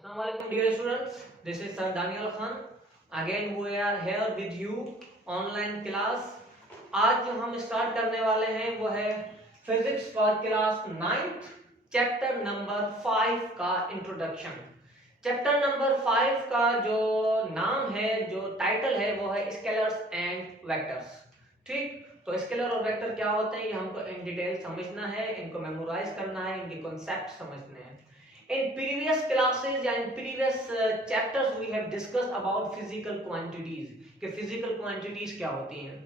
Assalamualaikum dear students, this is Sir Daniel Khan. Again we are here with you online class. आज जो हम start करने वाले हैं वो है physics for class 9th chapter number 5 का इंट्रोडक्शन। चैप्टर नंबर 5 का जो नाम है, जो टाइटल है वो है स्केलर्स एंड वेक्टर्स। ठीक, तो स्केलर और वेक्टर क्या होते हैं ये हमको इन डिटेल समझना है, इनको मेमोराइज करना है, इनके कॉन्सेप्ट समझने हैं। In previous classes and previous chapters we have discussed about physical quantities कि physical quantities क्या होती हैं।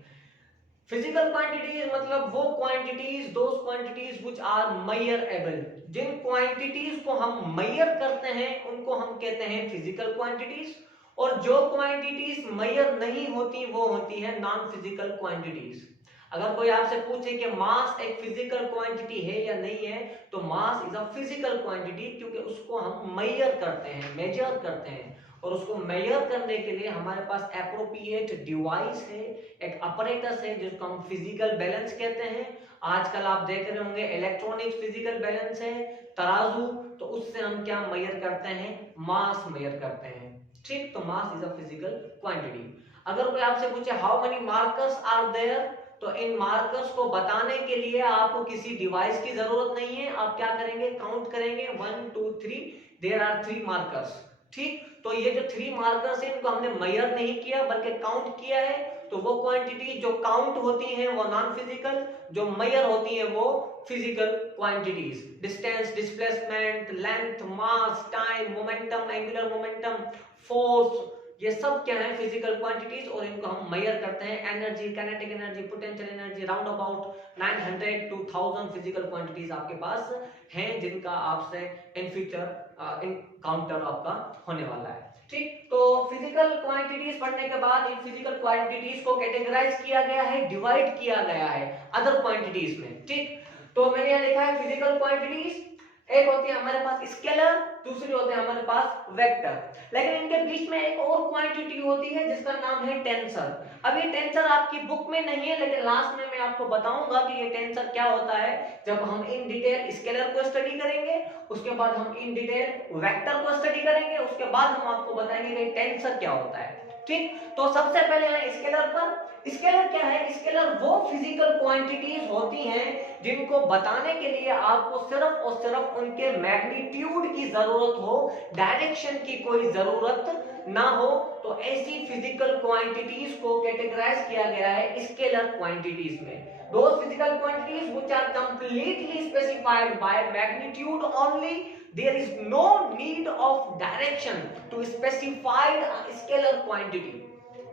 Physical quantities मतलब वो quantities, those quantities which are measurable, Jin quantities को हम measure करते हैं उनको हम कहते हैं physical quantities, और जो quantities measure नहीं होती वो होती है non physical quantities। अगर कोई आपसे पूछे कि मास एक फिजिकल क्वांटिटी है या नहीं है, तो mass is a physical quantity, क्योंकि उसको हम मेजर करते हैं, मेजर करते हैं, और उसको मेजर करने के लिए हमारे पास एप्रोप्रिएट डिवाइस है, एक अपरेटस है जिसको हम फिजिकल बैलेंस कहते हैं। आजकल आप देख रहे होंगे इलेक्ट्रॉनिक फिजिकल बैलेंस है, तराजू, तो उससे हम क्या मेजर करते हैं, मास मेजर करते हैं। ठीक, तो mass is a physical quantity. अगर कोई आपसे पूछे how many markers are there, तो इन मार्कर्स को बताने के लिए आपको किसी डिवाइस की जरूरत नहीं है। आप क्या करेंगे, काउंट करेंगे 1 2 3, देयर आर 3 मार्कर्स। ठीक, तो ये जो 3 मार्कर्स हैं इनको हमने मेजर नहीं किया बल्कि काउंट किया है। तो वो क्वांटिटी जो काउंट होती हैं वो नॉन फिजिकल, जो मेजर होती हैं वो physical quantities. Distance, displacement, length, mass, time, momentum, angular momentum, force, ये सब क्या है, फिजिकल क्वांटिटीज, और इनको हम मेजर करते हैं। Energy, kinetic energy, potential energy, round about 900 to 1000 physical quantities आपके पास हैं जिनका आपसे इन फ्यूचर इनकाउंटर आपका होने वाला है। ठीक, तो फिजिकल क्वांटिटीज पढ़ने के बाद इन फिजिकल क्वांटिटीज को कैटेगराइज किया गया है, डिवाइड किया गया है अदर क्वांटिटीज में। ठीक, तो मैंने यहाँ लिखा है फिजिकल क्वांटिटीज, एक होती है हमारे पास स्केलर, दूसरी होते हैं हमारे पास वेक्टर। लेकिन इनके बीच में एक और क्वांटिटी होती है जिसका नाम है टेंसर। अब ये टेंसर आपकी बुक में नहीं है, लेकिन लास्ट में मैं आपको बताऊंगा कि ये टेंसर क्या होता है जब हम इन डिटेल स्केलर को स्टडी करेंगे, उसके बाद हम इन डिटेल वेक्टर को स्टडी करेंगे, उसके बाद हम आपको बताएंगे कि टेंसर क्या होता है। ठीक, तो सबसे पहले है स्केलर पर। स्केलर क्या है, स्केलर वो फिजिकल क्वांटिटीज होती हैं जिनको बताने के लिए आपको सिर्फ और सिर्फ उनके मैग्नीट्यूड की जरूरत हो, डायरेक्शन की कोई जरूरत ना हो। तो ऐसी फिजिकल क्वांटिटीज को कैटेगराइज किया गया है स्केलर क्वांटिटीज में। Those physical quantities which are completely specified by magnitude only, there is no need of direction to specify a scalar quantity.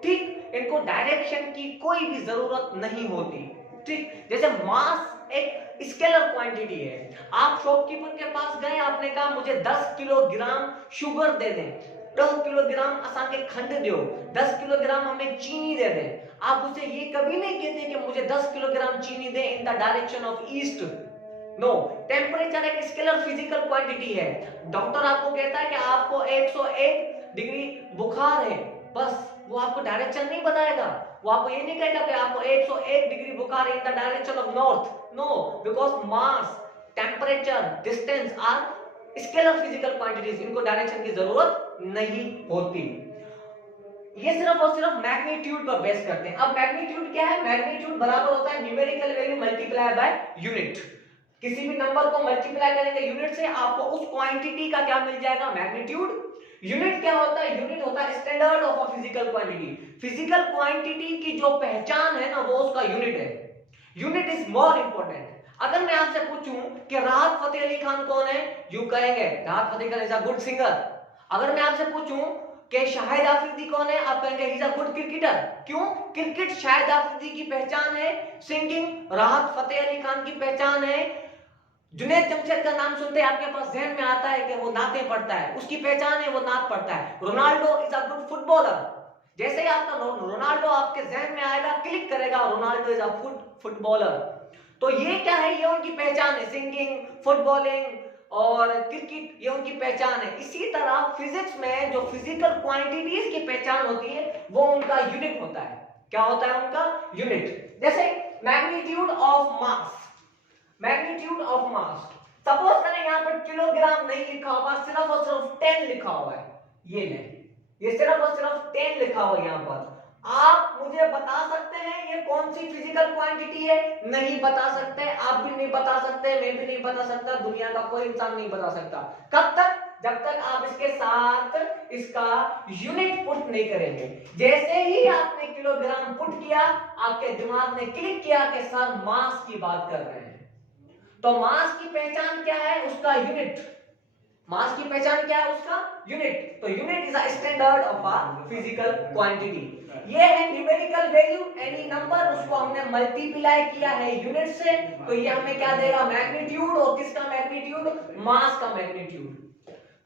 ठीक, इनको डायरेक्शन की कोई भी जरूरत नहीं होती। ठीक, जैसे मास एक स्केलर क्वांटिटी है। आप शॉपकीपर के पास गए, आपने कहा मुझे 10 किलोग्राम शुगर दे दें, 10 किलोग्राम असांखे खंड दियो, 10 किलोग्राम हमें चीनी दे दें। आप उसे ये कभी नहीं कहते कि मुझे 10 किलोग्राम चीनी दे in the direction of east. No, temperature एक स्केलर फिजिकल क्वांटिटी है। डॉक्टर आपको कहता है कि आपको 101 डिग्री बुखार है, बस वो आपको डायरेक्शन नहीं बताएगा। वो आपको ये नहीं कहेगा कि आपको 101 डिग्री बुखार in the direction of north. No, because mass, temperature, distance are scalar physical quantities, इनको डायरेक्शन की जरूरत नहीं होती। ये सिर्फ और सिर्फ मैग्नीट्यूड पर बेस करते हैं। अब मैग्नीट्यूड क्या है, मैग्नीट्यूड बराबर होता है numerical value multiply by unit. किसी भी नंबर को मल्टीप्लाई करेंगे यूनिट से, आपको उस क्वांटिटी का क्या मिल जाएगा, मैग्नीट्यूड। यूनिट क्या होता है, यूनिट होता है standard of a physical quantity. Physical quantity की जो पहचान है ना वो उसका यूनिट है। Unit is more important. अगर मैं आपसे पूछूं कि राहत फतेह अली खान कौन है, यू कहेंगे Rahat Fateh Khan is a good singer. अगर मैं आपसे पूछूं कि शाहिद आफरीदी कौन है, आप कहेंगे he is a good cricketer. क्यों, क्रिकेट शाहिद आफरीदी की पहचान है, सिंगिंग राहत फतेह अली खान की पहचान है। जुनैद जमशेद का नाम सुनते आपके पास जहन में आता है कि वो नाते पढ़ता है, उसकी पहचान है वो नात पढ़ता है। Ronaldo is a good footballer. जैसे ही आपका रोनाल्डो आपके जहन में आएगा, क्लिक करेगा, रोनाल्डो इज अ फुटबॉलर। तो ये क्या है, ये उनकी पहचान है, सिंगिंग, फुटबॉलिंग और क्रिकेट, ये उनकी पहचान है। इसी तरह फिजिक्स में जो फिजिकल क्वांटिटीज की पहचान होती है वो उनका यूनिट होता है। क्या होता है उनका यूनिट। जैसे magnitude of mass, magnitude of mass, suppose करें यहाँ पर किलोग्राम नहीं लिखा होगा, सिर्फ और सिर्फ 10 लिखा हुआ है, ये ले, ये सिर्फ और सिर्फ 10 लिखा हुआ है यहाँ पर। आप मुझे बता सकते हैं ये कौन सी फिजिकल क्वांटिटी है? नहीं बता सकते, आप भी नहीं बता सकते, मैं भी नहीं बता सकता, दुनिया का कोई इंसान नहीं बता सकता। कब तक? जब तक आप इसके साथ इसका यूनिट पुट नहीं करेंगे। जैसे ही आपने किलोग्राम पुट किया, आपके दिमाग ने क्लिक किया कि सर मास की बात कर रहे हैं। तो मास की पहचान क्या है? उसका यूनिट। मास की पहचान क्या है? उसका यूनिट। तो unit is a standard of a physical quantity. ये है न्यूमेरिकल वैल्यू, एनी नंबर, उसको हमने मल्टीप्लाई किया है यूनिट से, तो ये हमें क्या देगा? मैग्नीट्यूड। और किसका मैग्नीट्यूड? मास का magnitude.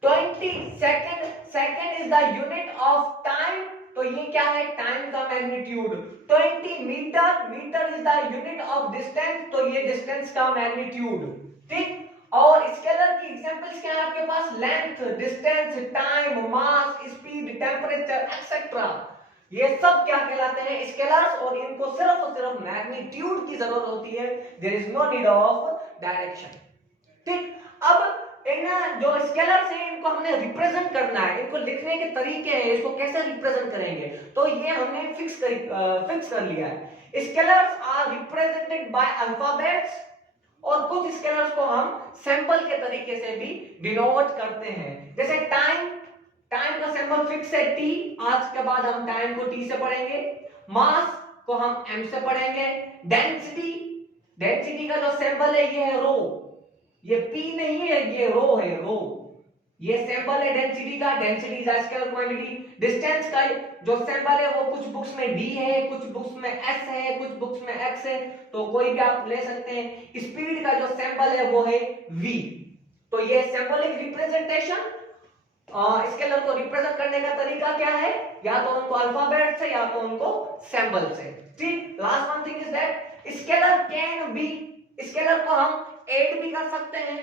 20 second is the unit of time, तो ये क्या है? टाइम का magnitude. 20 metre is the unit of distance, तो ये डिस्टेंस का मैग्नीट्यूड। ठीक। और स्केलर की एग्जांपल्स क्या है आपके पास? लेंथ, डिस्टेंस, टाइम, मास, स्पीड, टेंपरेचर एक्सेट्रा, ये सब क्या कहलाते हैं? स्केलर्स। और इनको सिर्फ और सिर्फ मैग्नीट्यूड की जरूरत होती है, there is no need of direction. ठीक। अब इन जो स्केलर्स हैं इनको हमने रिप्रेजेंट करना है, इनको लिखने के तरीके हैं, इसको कैसे रिप्रेजेंट करेंगे, तो ये हमने फिक्स कर लिया है। Scalars are represented by alphabets, और कुछ स्केलर्स को हम सिंबल के तरीके से भी डिनोट करते हैं। जैसे टाइम का सिंबल फिक्स है टी, आज के बाद हम टाइम को टी से पढ़ेंगे। मास को हम एम से पढ़ेंगे। डेंसिटी का जो सिंबल है ये है रो, ये पी नहीं है, ये रो है, रो, ये सिंबल है डेंसिटी का। Density is a scalar quantity. Distance का जो सिंबल है वो कुछ बुक्स में डी है, कुछ बुक्स में एस है, कुछ बुक्स में एक्स है, तो कोई भी आप ले सकते हैं। स्पीड का जो सिंबल है वो है वी। तो ये सिंबलिक रिप्रेजेंटेशन, स्केलर को रिप्रेजेंट करने का तरीका क्या है? या तो उनको अल्फाबेट से, या तो उनको सिंबल से। ठीक। Last one thing is that scalar can be, scalar को हम ऐड भी कर सकते हैं,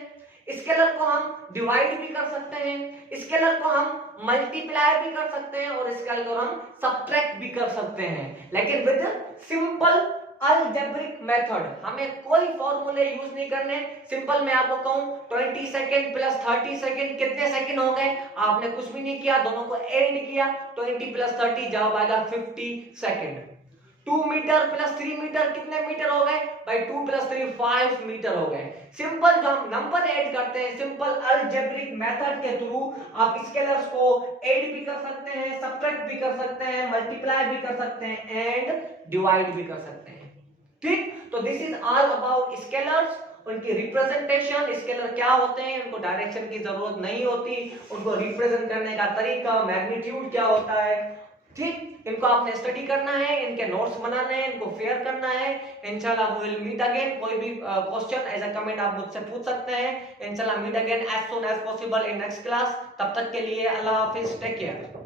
स्केलर को हम डिवाइड भी कर सकते हैं, स्केलर को हम मल्टीप्लाई भी कर सकते हैं, और स्केलर को हम सब्ट्रैक्ट भी कर सकते हैं, लेकिन विद सिंपल अलजेब्रिक मेथड। हमें कोई फॉर्मूले यूज नहीं करने। सिंपल मैं आपको कहूं 20 सेकंड प्लस 30 सेकंड कितने सेकंड हो गए? आपने कुछ भी नहीं किया, दोनों को ऐड किया, 20 प्लस 30 जवाब आएगा 50 सेकंड। 2 मीटर प्लस 3 मीटर कितने मीटर हो गए भाई? 2 प्लस 3 5 मीटर हो गए। सिंपल जो हम नंबर ऐड करते हैं, सिंपल अलजेब्रिक मेथड के थ्रू आप स्केलर्स को ऐड भी कर सकते हैं, सब्ट्रैक्ट भी कर सकते हैं, मल्टीप्लाई भी कर सकते हैं, एंड डिवाइड भी कर सकते हैं। ठीक। तो this is all about scalars, उनकी रिप्रेजेंटेशन, स्केलर क्या होते हैं, उनको डायरेक्शन की जरूरत नहीं होती, उनको रिप्रेजेंट करने का तरीका, मैग्नीट्यूड क्या होता है। ठीक। इनको आपने स्टडी करना है, इनके नोट्स बनाने हैं, इनको फेयर करना है। इंशाल्लाह वी विल मीट अगेन। कोई भी क्वेश्चन एज अ कमेंट आप मुझसे पूछ सकते हैं। इंशाल्लाह meet again as soon as possible in next class. तब तक के लिए अल्लाह हाफिज, टेक केयर।